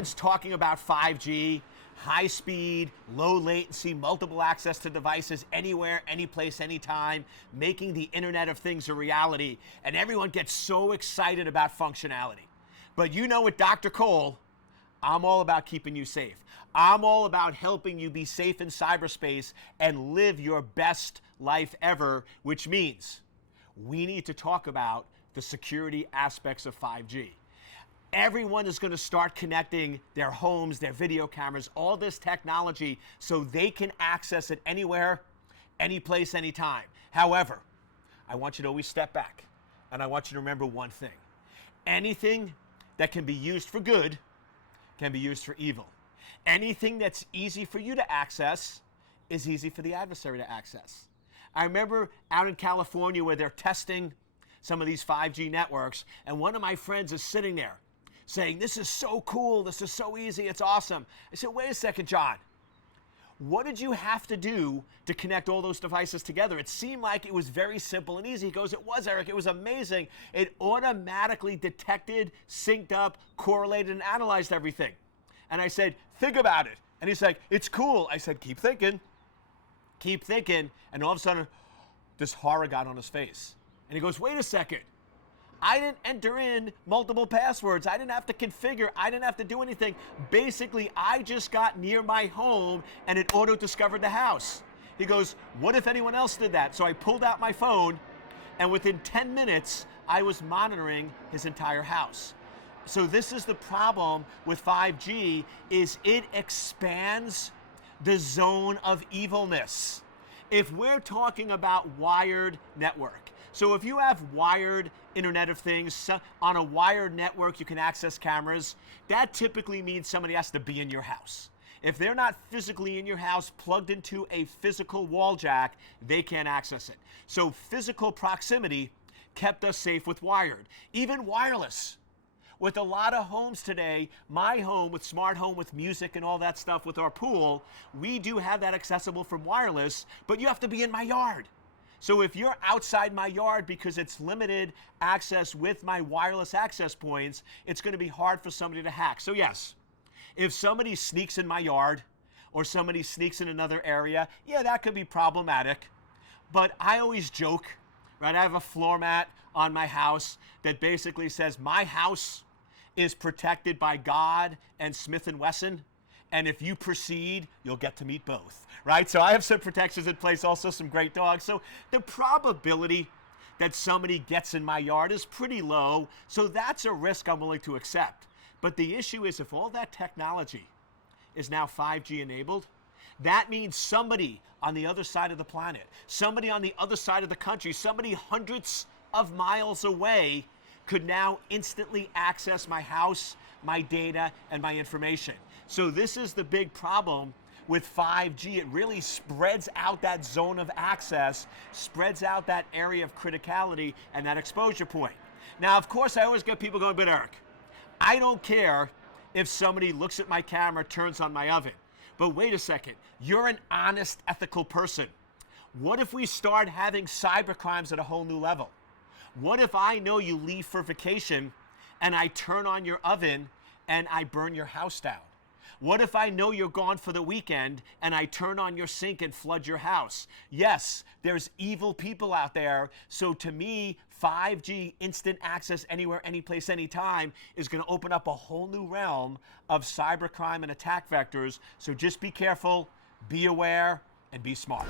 everyone's talking about 5G, high speed, low latency, multiple access to devices anywhere, anyplace, anytime, making the Internet of Things a reality, and everyone gets so excited about functionality. But you know, with Dr. Cole, I'm all about keeping you safe. I'm all about helping you be safe in cyberspace and live your best life ever, which means we need to talk about the security aspects of 5G. Everyone is going to start connecting their homes, their video cameras, all this technology so they can access it anywhere, anyplace, anytime. However, I want you to always step back, and I want you to remember one thing. Anything that can be used for good can be used for evil. Anything that's easy for you to access is easy for the adversary to access. I remember out in California where they're testing some of these 5G networks, and one of my friends is sitting there saying, this is so cool, this is so easy, it's awesome. I said, wait a second, John. What did you have to do to connect all those devices together? It seemed like it was very simple and easy. He goes, it was, Eric, it was amazing. It automatically detected, synced up, correlated, and analyzed everything. And I said, think about it. And he's like, it's cool. I said, keep thinking. Keep thinking. And all of a sudden, this horror got on his face. And he goes, wait a second. I didn't enter in multiple passwords. I didn't have to configure. I didn't have to do anything. Basically, I just got near my home and it auto-discovered the house. He goes, what if anyone else did that? So I pulled out my phone, and within 10 minutes, I was monitoring his entire house. So this is the problem with 5G, is it expands the zone of evilness. If we're talking about wired network, so if you have wired Internet of Things, on a wired network you can access cameras, that typically means somebody has to be in your house. If they're not physically in your house plugged into a physical wall jack, they can't access it. So physical proximity kept us safe with wired. Even wireless. With a lot of homes today, my home with smart home with music and all that stuff with our pool, we do have that accessible from wireless, but you have to be in my yard. So if you're outside my yard because it's limited access with my wireless access points, it's going to be hard for somebody to hack. So yes, if somebody sneaks in my yard or somebody sneaks in another area, yeah, that could be problematic. But I always joke, right? I have a floor mat on my house that basically says my house is protected by God and Smith & Wesson. And if you proceed, you'll get to meet both, right? So I have some protections in place, also some great dogs. So the probability that somebody gets in my yard is pretty low. So that's a risk I'm willing to accept. But the issue is, if all that technology is now 5G enabled, that means somebody on the other side of the planet, somebody on the other side of the country, somebody hundreds of miles away could now instantly access my house, my data, and my information. So this is the big problem with 5G. It really spreads out that zone of access, spreads out that area of criticality and that exposure point. Now, of course, I always get people going, but Eric, I don't care if somebody looks at my camera, turns on my oven. But wait a second, you're an honest, ethical person. What if we start having cyber crimes at a whole new level? What if I know you leave for vacation and I turn on your oven and I burn your house down? What if I know you're gone for the weekend and I turn on your sink and flood your house? Yes, there's evil people out there. So to me, 5G instant access anywhere, anyplace, anytime is going to open up a whole new realm of cybercrime and attack vectors. So just be careful, be aware, and be smart.